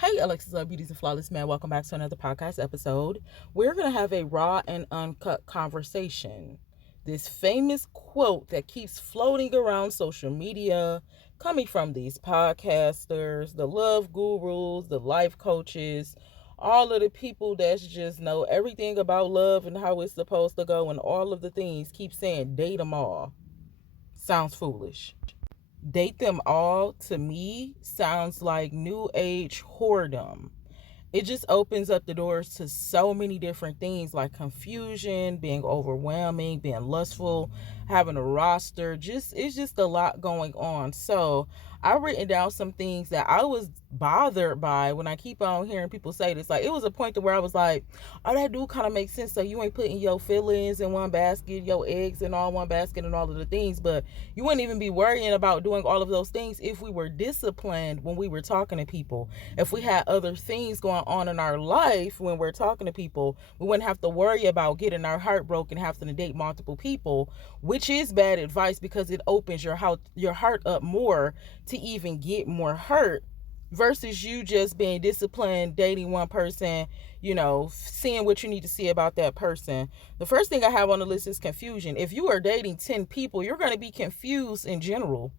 Hey, Alexus, beauties and flawless man. Welcome back to another podcast episode. We're going to have a raw and uncut conversation. This famous quote that keeps floating around social media, coming from these podcasters, the love gurus, the life coaches, all of the people that just know everything about love and how it's supposed to go, and all of the things keep saying, date them all. Sounds foolish. Date them all, to me, sounds like new age whoredom. It just opens up the doors to so many different things like confusion, being overwhelming, being lustful, having a roster. It's just a lot going on. So I've written down some things that I was bothered by when I keep on hearing people say this. Like, it was a point to where I was like, oh, that do kind of make sense. So you ain't putting your feelings in one basket, your eggs in all one basket, and all of the things. But you wouldn't even be worrying about doing all of those things if we were disciplined when we were talking to people. If we had other things going on in our life when we're talking to people, we wouldn't have to worry about getting our heart broken, having to date multiple people, which is bad advice because it opens your heart up more to even get more hurt, versus you just being disciplined, dating one person, seeing what you need to see about that person. The first thing I have on the list is confusion. If you are dating 10 people, you're going to be confused in general.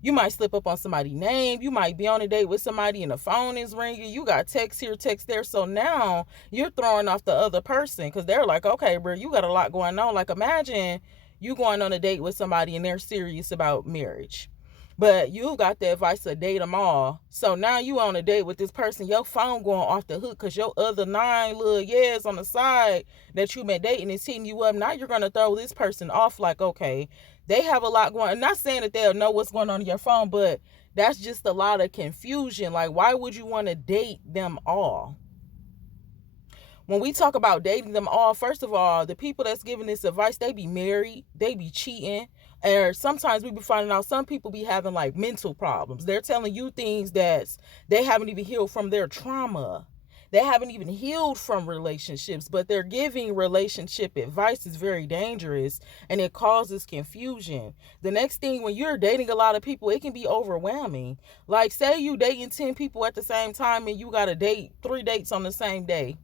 You might slip up on somebody's name. You might be on a date with somebody and the phone is ringing. You got text here, text there. So now you're throwing off the other person because they're like, okay, bro, you got a lot going on. Like, imagine you going on a date with somebody and they're serious about marriage, but you got the advice to date them all. So now you on a date with this person, your phone going off the hook because your other 9 little years on the side that you been dating is hitting you up. Now you're going to throw this person off like, okay, they have a lot going on. I'm not saying that they'll know what's going on in your phone, but that's just a lot of confusion. Like, why would you want to date them all? When we talk about dating them all, first of all, the people that's giving this advice, they be married, they be cheating, or sometimes we be finding out some people be having like mental problems. They're telling you things that they haven't even healed from their trauma. They haven't even healed from relationships, but they're giving relationship advice is very dangerous and it causes confusion. The next thing, when you're dating a lot of people, it can be overwhelming. Like, say you dating 10 people at the same time and you got to date 3 dates on the same day.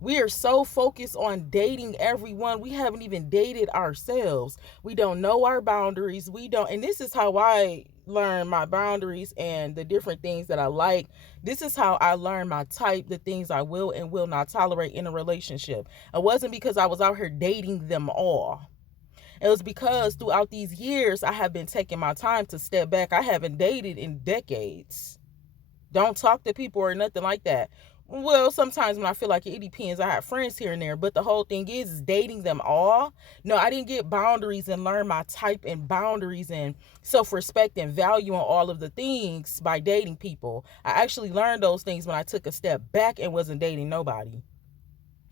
We are so focused on dating everyone. We haven't even dated ourselves. We don't know our boundaries. And this is how I learn my boundaries and the different things that I like. This is how I learn my type, the things I will and will not tolerate in a relationship. It wasn't because I was out here dating them all. It was because throughout these years, I have been taking my time to step back. I haven't dated in decades. Don't talk to people or nothing like that. Well, sometimes when I feel like it depends. I have friends here and there, but the whole thing is dating them all. No, I didn't get boundaries and learn my type and boundaries and self-respect and value on all of the things by dating people. I actually learned those things when I took a step back and wasn't dating nobody.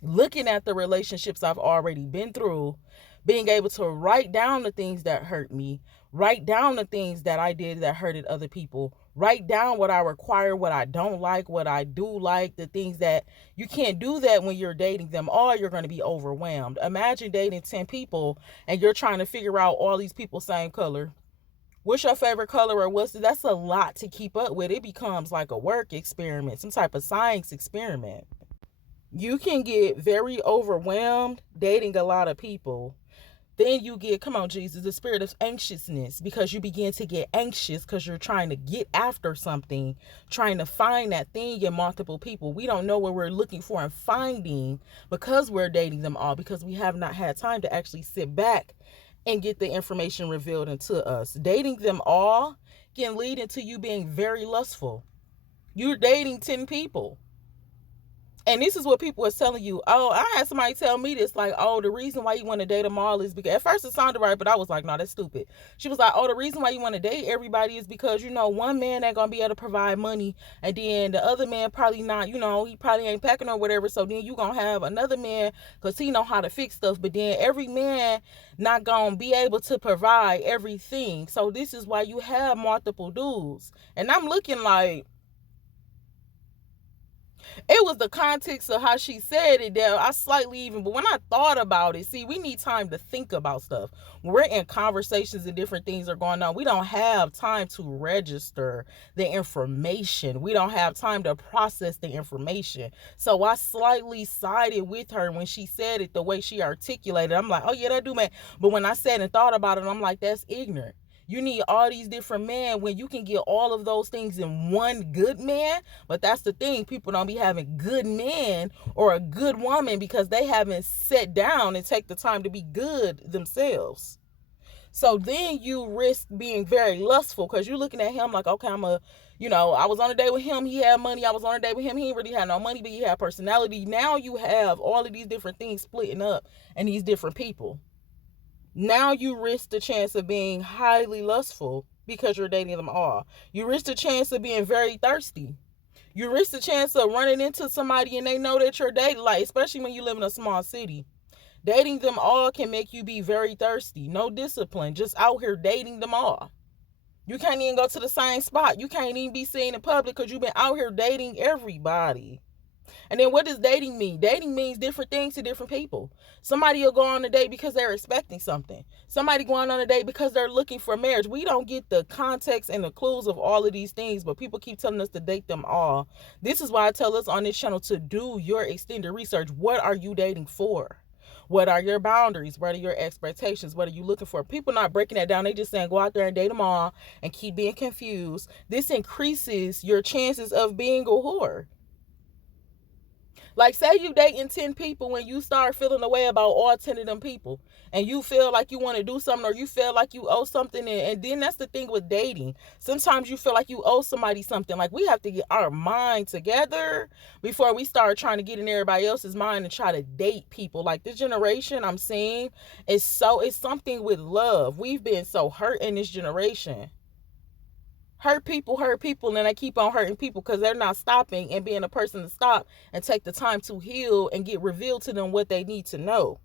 Looking at the relationships I've already been through, being able to write down the things that hurt me, write down the things that I did that hurted other people, write down what I require, what I don't like, what I do like, the things that you can't do that when you're dating them all. You're going to be overwhelmed. Imagine dating 10 people and you're trying to figure out all these people same color. What's your favorite color, or that's a lot to keep up with. It becomes like a work experiment, some type of science experiment. You can get very overwhelmed dating a lot of people. Then you get, come on, Jesus, the spirit of anxiousness, because you begin to get anxious because you're trying to get after something, trying to find that thing in multiple people. We don't know what we're looking for and finding because we're dating them all, because we have not had time to actually sit back and get the information revealed into us. Dating them all can lead into you being very lustful. You're dating 10 people. And this is what people are telling you. Oh, I had somebody tell me this, like, oh, the reason why you want to date them all is because, at first it sounded right, but I was like, no, that's stupid. She was like, oh, the reason why you want to date everybody is because, one man ain't going to be able to provide money, and then the other man probably not, he probably ain't packing or whatever, so then you going to have another man because he know how to fix stuff, but then every man not going to be able to provide everything. So this is why you have multiple dudes. And I'm looking like, It was the context of how she said it that I slightly even, but when I thought about it, see, we need time to think about stuff. When we're in conversations and different things are going on, we don't have time to register the information. We don't have time to process the information. So I slightly sided with her when she said it the way she articulated. I'm like, oh yeah, that do make. But when I said and thought about it, I'm like, that's ignorant. You need all these different men when you can get all of those things in one good man. But that's the thing. People don't be having good men or a good woman because they haven't sat down and take the time to be good themselves. So then you risk being very lustful because you're looking at him like, okay, I was on a date with him. He had money. I was on a date with him. He didn't really had no money, but he had personality. Now you have all of these different things splitting up and these different people. Now you risk the chance of being highly lustful because you're dating them all. You risk the chance of being very thirsty. You risk the chance of running into somebody and they know that you're dating, like, especially when you live in a small city. Dating them all can make you be very thirsty. No discipline. Just out here dating them all. You can't even go to the same spot. You can't even be seen in public because you've been out here dating everybody. And then what does dating mean? Dating means different things to different people. Somebody will go on a date because they're expecting something. Somebody going on a date because they're looking for marriage. We don't get the context and the clues of all of these things, but people keep telling us to date them all. This is why I tell us on this channel to do your extended research. What are you dating for? What are your boundaries? What are your expectations? What are you looking for? People not breaking that down. They just saying go out there and date them all and keep being confused. This increases your chances of being a whore. Like, say you dating 10 people when you start feeling the way about all 10 of them people and you feel like you want to do something or you feel like you owe something. And then that's the thing with dating. Sometimes you feel like you owe somebody something. Like, we have to get our mind together before we start trying to get in everybody else's mind and try to date people. Like, this generation I'm seeing it's something with love. We've been so hurt in this generation. Hurt people, and they keep on hurting people because they're not stopping and being a person to stop and take the time to heal and get revealed to them what they need to know.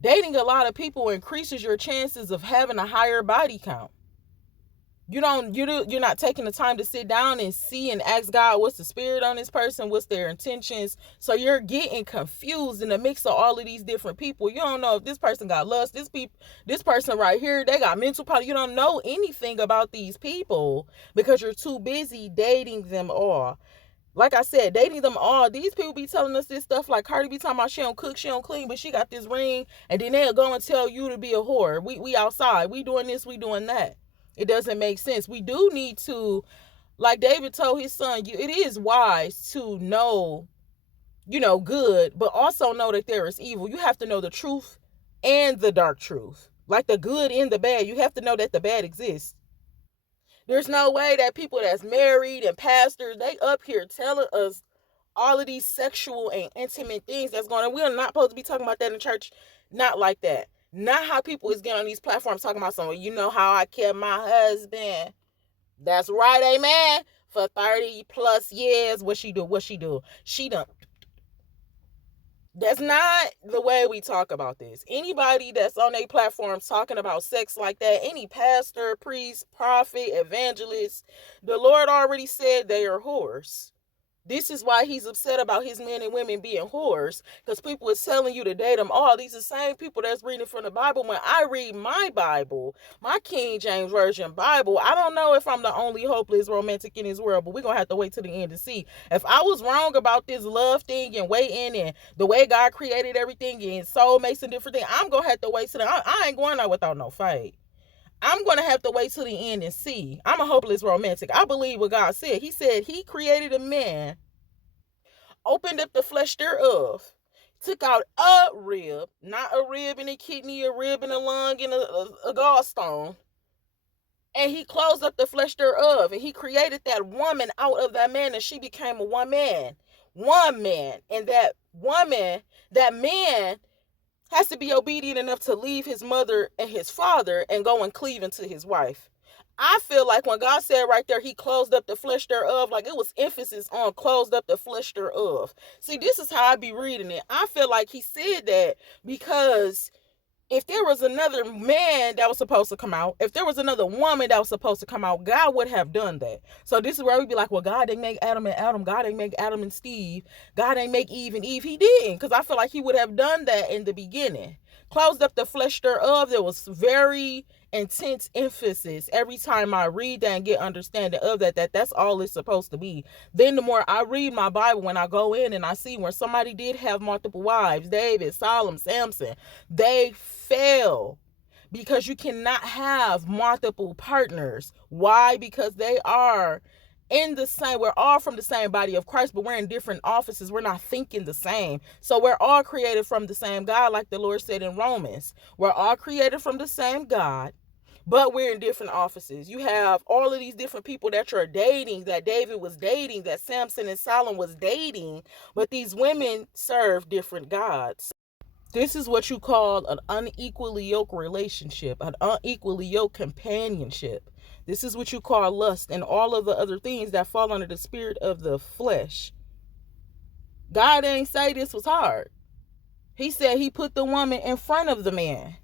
Dating a lot of people increases your chances of having a higher body count. You're not taking the time to sit down and see and ask God, what's the spirit on this person? What's their intentions? So you're getting confused in the mix of all of these different people. You don't know if this person got lust. This person right here, they got mental problems. You don't know anything about these people because you're too busy dating them all. Like I said, dating them all. These people be telling us this stuff like Cardi be talking about she don't cook, she don't clean, but she got this ring, and then they'll go and tell you to be a whore. We outside. We doing this, we doing that. It doesn't make sense. We do need to, like David told his son, it is wise to know, good, but also know that there is evil. You have to know the truth and the dark truth. Like the good and the bad. You have to know that the bad exists. There's no way that people that's married and pastors, they up here telling us all of these sexual and intimate things that's going on. We're not supposed to be talking about that in church. Not like that. Not how people is getting on these platforms talking about something. You know how I kept my husband. That's right, amen. For 30 plus years. What she do? She done. That's not the way we talk about this. Anybody that's on a platform talking about sex like that, any pastor, priest, prophet, evangelist, the Lord already said they are whores. This is why he's upset about his men and women being whores, because people are telling you to date them all. These are the same people that's reading from the Bible. When I read my Bible, my King James Version Bible, I don't know if I'm the only hopeless romantic in this world, but we're going to have to wait till the end to see. If I was wrong about this love thing and waiting and the way God created everything and soulmates and different things, I'm going to have to wait till I ain't going out without no fight. I'm going to have to wait till the end and see. I'm a hopeless romantic. I believe what God said. He said he created a man, opened up the flesh thereof, took out a rib, not a rib and a kidney, a rib and a lung and a gallstone, and he closed up the flesh thereof, and he created that woman out of that man, and she became a one man. And that woman, that man has to be obedient enough to leave his mother and his father and go and cleave into his wife. I feel like when God said right there, he closed up the flesh thereof, like it was emphasis on closed up the flesh thereof. See, this is how I be reading it. I feel like he said that because If there was another man that was supposed to come out, if there was another woman that was supposed to come out, God would have done that. So this is where we'd be like, well, God didn't make Adam and Adam. God didn't make Adam and Steve. God didn't make Eve and Eve. He didn't, because I feel like he would have done that in the beginning. Closed up the flesh thereof. There was very intense emphasis every time I read that and get understanding of that's all it's supposed to be. Then the more I read my Bible, when I go in and I see where somebody did have multiple wives, David, Solomon, Samson, they fail, because you cannot have multiple partners. Why? Because they are in the same, we're all from the same body of Christ, but we're in different offices. We're not thinking the same. So we're all created from the same God, like the Lord said in Romans. We're all created from the same God, but we're in different offices. You have all of these different people that you're dating, that David was dating, that Samson and Solomon was dating, but these women serve different gods. This is what you call an unequally yoked relationship, an unequally yoked companionship. This is what you call lust and all of the other things that fall under the spirit of the flesh. God ain't say this was hard. He said he put the woman in front of the man.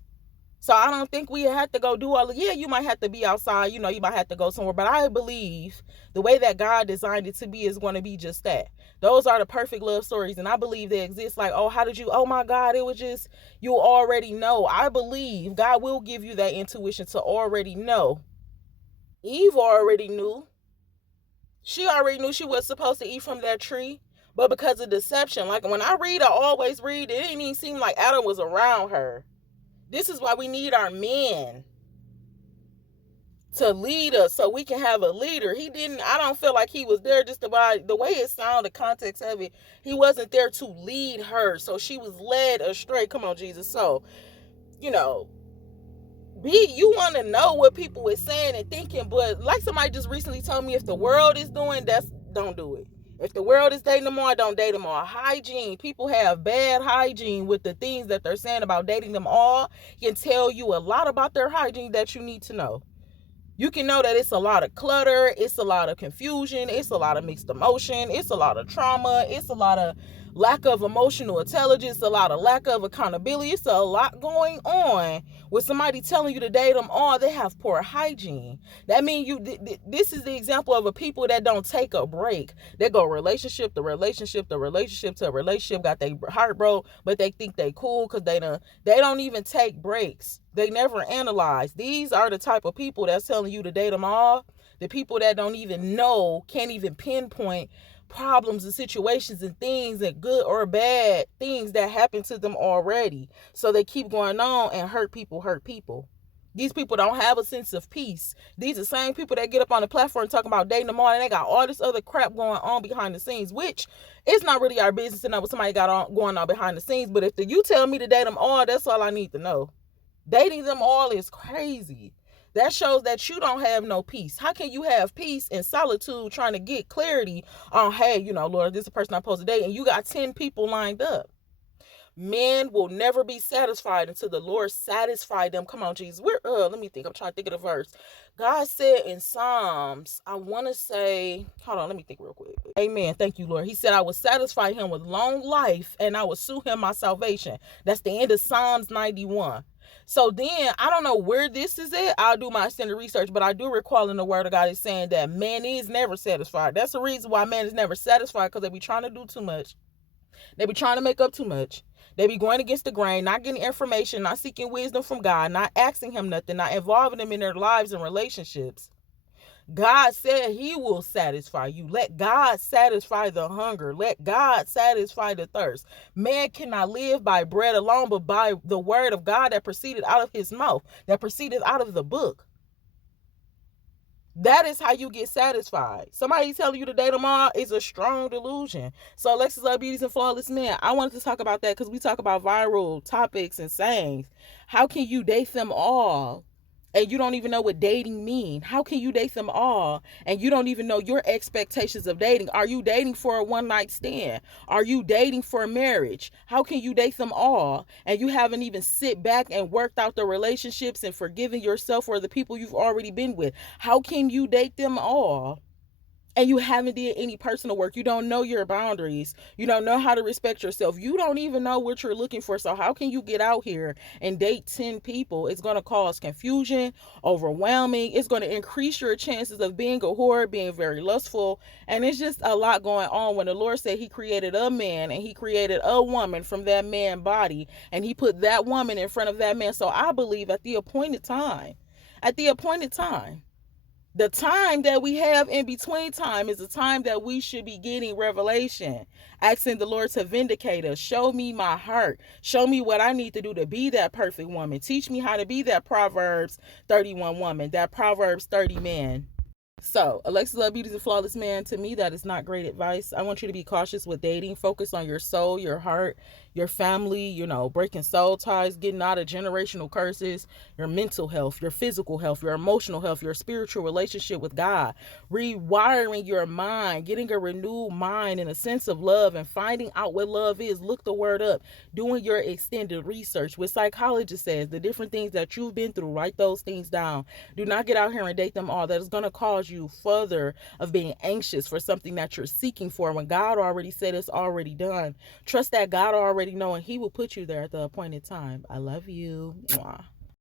So I don't think we have to go do all of, yeah, you might have to be outside, you might have to go somewhere, but I believe the way that God designed it to be is going to be just that. Those are the perfect love stories, and I believe they exist. Like, oh, how did you, oh my God, it was just, you already know. I believe God will give you that intuition to already know. Eve already knew. She already knew she was supposed to eat from that tree, but because of deception, like when I read, I always read, it didn't even seem like Adam was around her. This is why we need our men to lead us, so we can have a leader. He didn't, I don't feel like he was there just about the way it sounded, the context of it. He wasn't there to lead her, so she was led astray. Come on, Jesus. So, you know, you want to know what people is saying and thinking, but like somebody just recently told me, if the world is doing, don't do it. If the world is dating them all, don't date them all. Hygiene. People have bad hygiene with the things that they're saying about dating them all. Can tell you a lot about their hygiene that you need to know. You can know that it's a lot of clutter, it's a lot of confusion, it's a lot of mixed emotion, it's a lot of trauma, it's a lot of lack of emotional intelligence, a lot of lack of accountability. It's a lot going on with somebody telling you to date them all. They have poor hygiene. That means this is the example of a people that don't take a break. They go relationship to relationship to relationship to relationship, got their heart broke, but they think they cool because they don't even take breaks. They never analyze. These are the type of people that's telling you to date them all. The people that don't even know, can't even pinpoint problems and situations and things and good or bad things that happen to them already. So they keep going on and hurt people. These people don't have a sense of peace. These are the same people that get up on the platform talking about dating them all, and they got all this other crap going on behind the scenes, which it's not really our business to know what somebody got going on behind the scenes. But if you tell me to date them all, that's all I need to know. Dating them all is crazy. That shows that you don't have no peace. How can you have peace in solitude trying to get clarity on, hey, Lord, this is a person I'm supposed to date, and you got 10 people lined up? Men will never be satisfied until the Lord satisfied them. Come on, Jesus. Let me think. I'm trying to think of the verse. God said in Psalms, I want to say, hold on, let me think real quick. Amen. Thank you, Lord. He said, I will satisfy him with long life, and I will sue him my salvation. That's the end of Psalms 91. So then, I don't know where this is at. I'll do my extended research, but I do recall in the word of God is saying that man is never satisfied. That's the reason why man is never satisfied, because they be trying to do too much. They be trying to make up too much. They be going against the grain, not getting information, not seeking wisdom from God, not asking him nothing, not involving them in their lives and relationships. God said he will satisfy you. Let God satisfy the hunger. Let God satisfy the thirst. Man cannot live by bread alone, but by the word of God that proceeded out of his mouth, that proceeded out of the book. That is how you get satisfied. Somebody telling you to date them all is a strong delusion. So Alexus, Love, Beauties, and Flawless Men, I wanted to talk about that because we talk about viral topics and sayings. How can you date them all and you don't even know what dating mean? How can you date them all and you don't even know your expectations of dating? Are you dating for a one-night stand? Are you dating for marriage? How can you date them all and you haven't even sit back and worked out the relationships and forgiven yourself or the people you've already been with? How can you date them all and you haven't did any personal work. You don't know your boundaries. You don't know how to respect yourself. You don't even know what you're looking for. So how can you get out here and date 10 people? It's going to cause confusion, overwhelming. It's going to increase your chances of being a whore, being very lustful. And it's just a lot going on when the Lord said he created a man and he created a woman from that man's body, and he put that woman in front of that man. So I believe at the appointed time, the time that we have in between time is the time that we should be getting revelation, asking the Lord to vindicate us. Show me my heart. Show me what I need to do to be that perfect woman. Teach me how to be that Proverbs 31 woman, that Proverbs 30 man. So, Alexus Love Beauty is a Flawless Man. To me, that is not great advice. I want you to be cautious with dating. Focus on your soul, your heart, your family, breaking soul ties, getting out of generational curses, your mental health, your physical health, your emotional health, your spiritual relationship with God, rewiring your mind, getting a renewed mind and a sense of love, and finding out what love is. Look the word up, doing your extended research. What psychologist says, the different things that you've been through, write those things down. Do not get out here and date them all. That is going to cause you further of being anxious for something that you're seeking for when God already said it's already done. Trust that God already know, and he will put you there at the appointed time. I love you. Mwah.